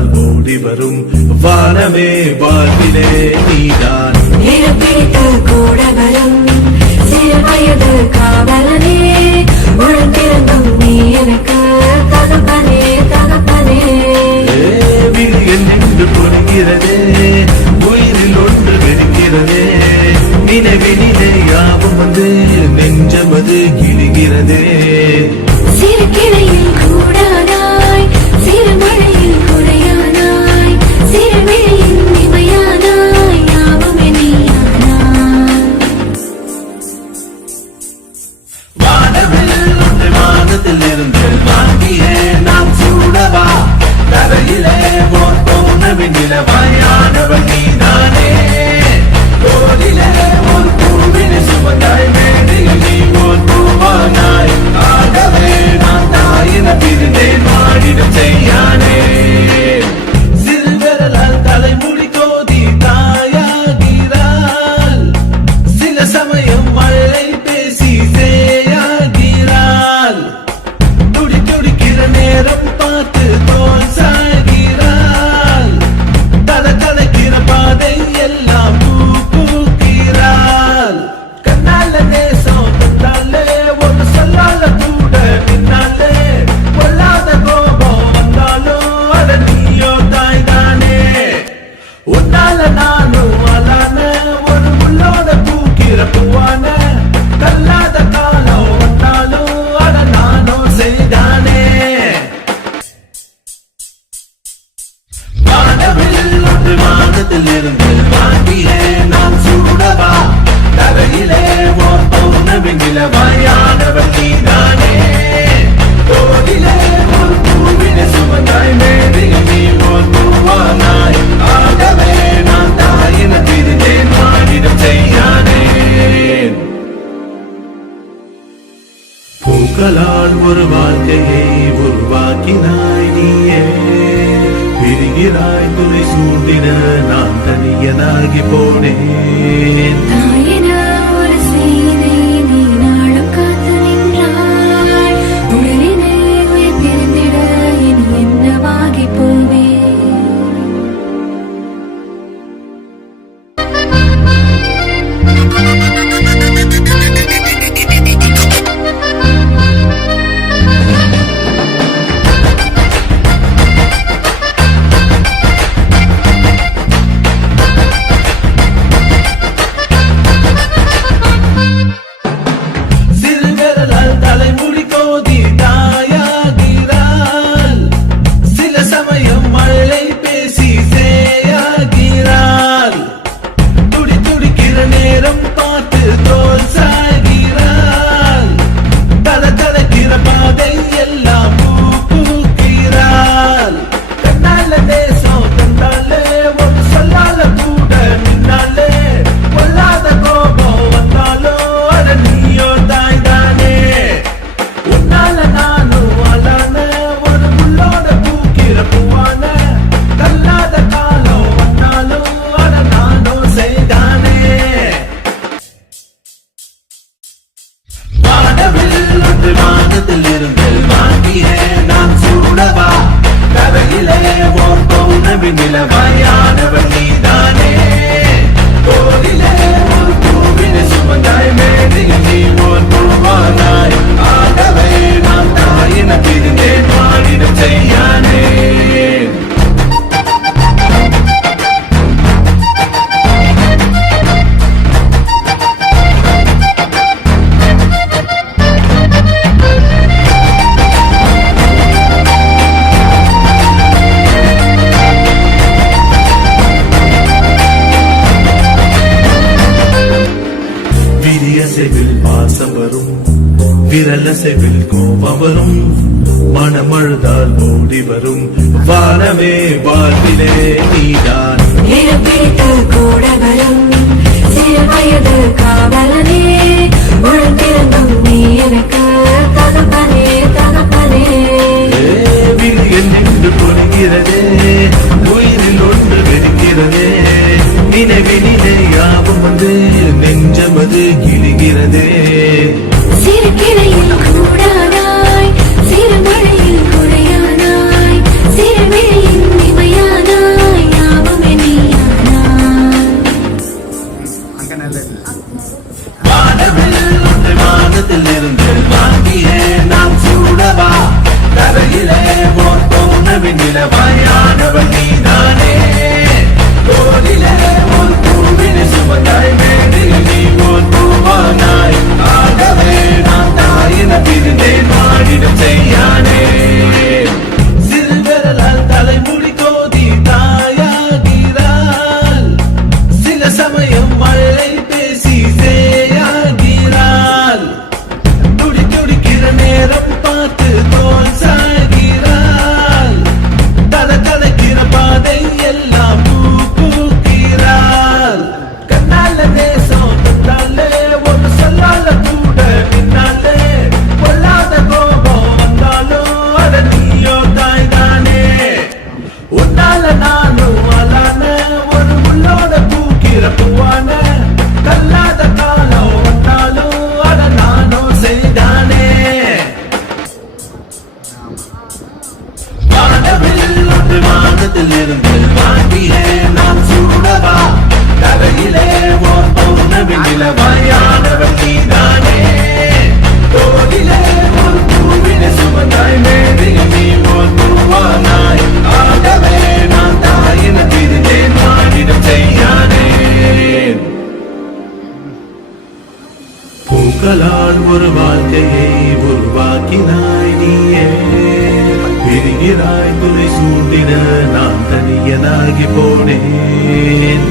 மழையால் மூடி வரும் வானமே வாழ்விலே நீதான். பிடித்து கூட வரும் சிறுவயது காவலனே உழந்திருந்தும் நீ எனக்கு தகப்பனே தகப்பனே. விழிகள் நின்று பொறுகிறதே உயிரில் ஒன்று வெடிக்கிறதே நினைவினிலே யாவும் வந்து நெஞ்சமது கிடுகிறதே வானத்தில் இருந்து வாங்கியே. நாம் சூடவா? தரையிலே போர் போனவின் நிலவாயானவன் நீ தானே. தோலிலே ஒரு பூவினை சுமந்தாய். வல்லவாயானவர் நீதானே. தோதிலே ஒரு பூவினை சுமந்தாய் மேதையில் நீ போல் பூவானாய். ஆகவே நான் தாயின திருந்தேன் மானிடம் பூக்களால் ஒரு வாழ்க்கையை உருவாக்கினாய் நீயே. பிரிகிறாய் துணை சூண்டின நான் தனியனாகி போனேன். gonna மனசெவில் கோபம் வரும் மனமழுதால் ஓடி வரும். வானமே வாழ்விலே நீதான். கூட வரும். வயது காதலனே உள் நீ எனக்கு Eleanor. சொற்களால் ஒரு வாழ்க்கையை உருவாக்கினாய் நீயே. பிரிகிறாய் துணை சூண்டிட நான் தனியனாகி போனேன்.